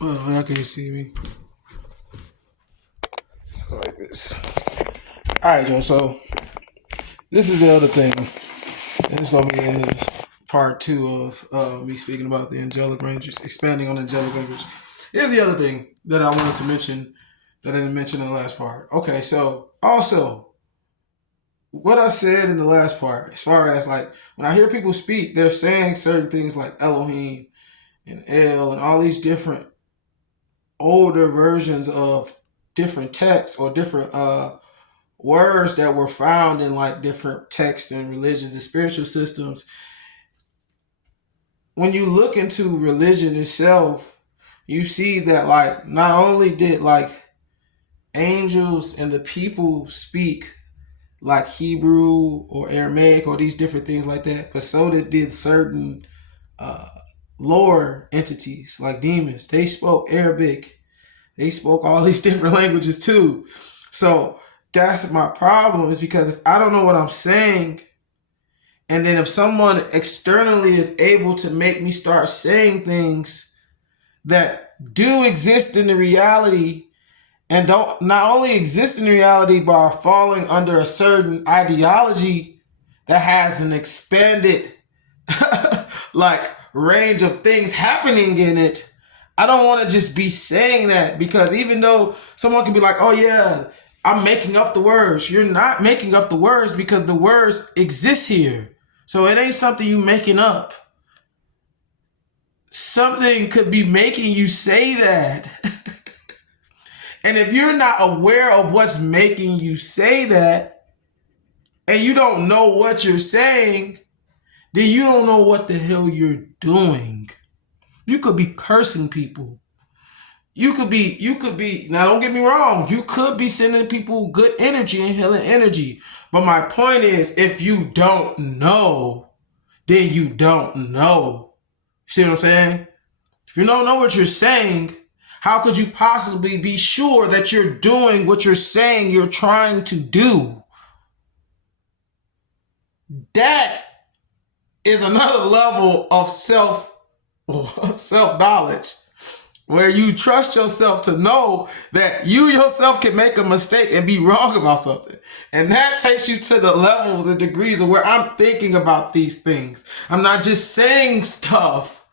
Well, y'all can't see me. Let's go like this. All right, Joe. So this is the other thing. And it's gonna be in this part two of me speaking about the angelic language, expanding on angelic language. Here's the other thing that I wanted to mention that I didn't mention in the last part. Okay, so also what I said in the last part, as far as like when I hear people speak, they're saying certain things like Elohim and El and all these different older versions of different texts or different words that were found in like different texts and religions and spiritual systems. When you look into religion itself, you see that like not only did like angels and the people speak like Hebrew or Aramaic or these different things like that, but so did certain uh, lower entities like demons. They spoke Arabic. They spoke all these different languages too. So that's my problem, is because if I don't know what I'm saying, and then if someone externally is able to make me start saying things that do exist in the reality and don't not only exist in reality but are falling under a certain ideology that has an expanded like range of things happening in it, I don't want to just be saying that, because even though someone can be like, oh yeah, I'm making up the words, you're not making up the words, because the words exist here. So it ain't something you making up. Something could be making you say that. And if you're not aware of what's making you say that, and you don't know what you're saying, then you don't know what the hell you're doing. You could be cursing people. You could be, now don't get me wrong, you could be sending people good energy and healing energy. But my point is, if you don't know, then you don't know. See what I'm saying? If you don't know what you're saying, how could you possibly be sure that you're doing what you're saying you're trying to do? That is another level of self knowledge, where you trust yourself to know that you yourself can make a mistake and be wrong about something. And that takes you to the levels and degrees of where I'm thinking about these things. I'm not just saying stuff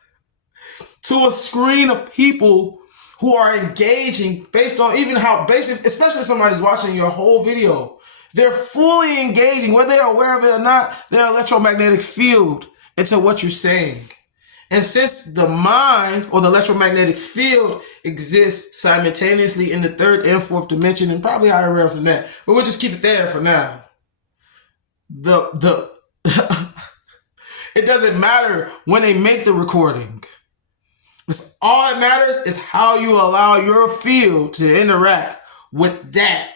to a screen of people who are engaging based on even how basic, especially if somebody's watching your whole video. They're fully engaging, whether they're aware of it or not, their electromagnetic field into what you're saying. And since the mind or the electromagnetic field exists simultaneously in the third and fourth dimension, and probably higher realms than that, but we'll just keep it there for now. The it doesn't matter when they make the recording. It's all that matters is how you allow your field to interact with that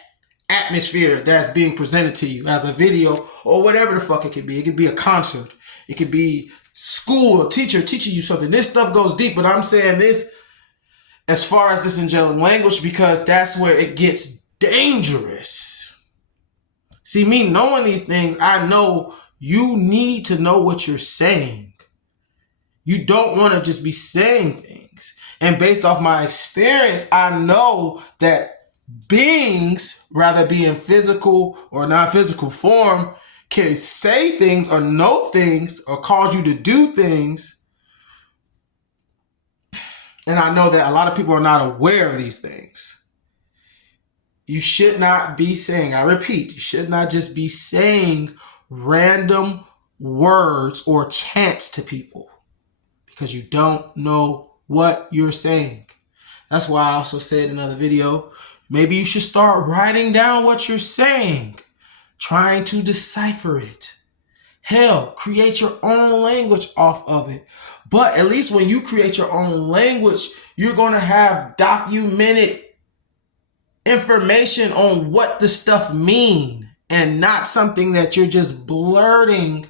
atmosphere that's being presented to you as a video or whatever the fuck it could be. It could be a concert. It could be school, a teacher teaching you something. This stuff goes deep, but I'm saying this as far as this angelic language because that's where it gets dangerous. See, me knowing these things, I know you need to know what you're saying. You don't want to just be saying things. And based off my experience, I know that beings, rather be in physical or non-physical form, can say things or know things or cause you to do things. And I know that a lot of people are not aware of these things. You should not be saying, I repeat, you should not just be saying random words or chants to people because you don't know what you're saying. That's why I also said in another video, maybe you should start writing down what you're saying, trying to decipher it. Hell, create your own language off of it. But at least when you create your own language, you're going to have documented information on what the stuff mean and not something that you're just blurting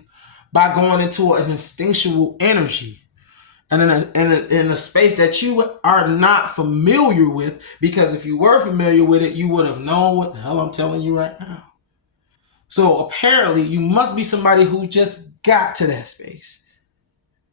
by going into an instinctual energy and in a space that you are not familiar with, because if you were familiar with it, you would have known what the hell I'm telling you right now. So apparently you must be somebody who just got to that space,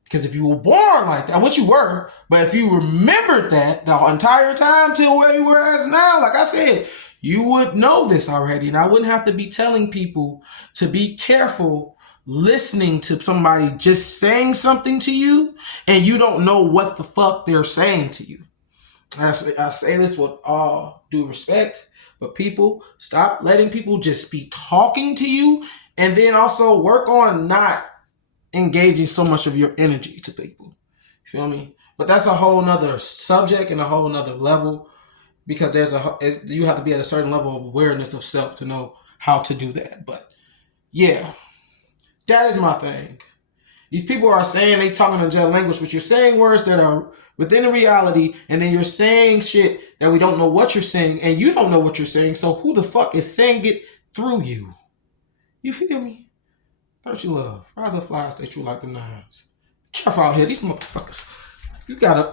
Because if you were born like that, which you were, but if you remembered that the entire time till where you were as now, like I said, you would know this already. And I wouldn't have to be telling people to be careful listening to somebody just saying something to you and you don't know what the fuck they're saying to you. I say this with all due respect, but people, stop letting people just be talking to you, and then also work on not engaging so much of your energy to people. You feel me? But that's a whole nother subject and a whole nother level, because you have to be at a certain level of awareness of self to know how to do that. But yeah, that is my thing. These people are saying they talking angelic language, but you're saying words that are within the reality, and then you're saying shit that we don't know what you're saying, and you don't know what you're saying. So who the fuck is saying it through you? You feel me? Virtue love. Rise up, fly, stay true like the nines. Careful out here, these motherfuckers. You gotta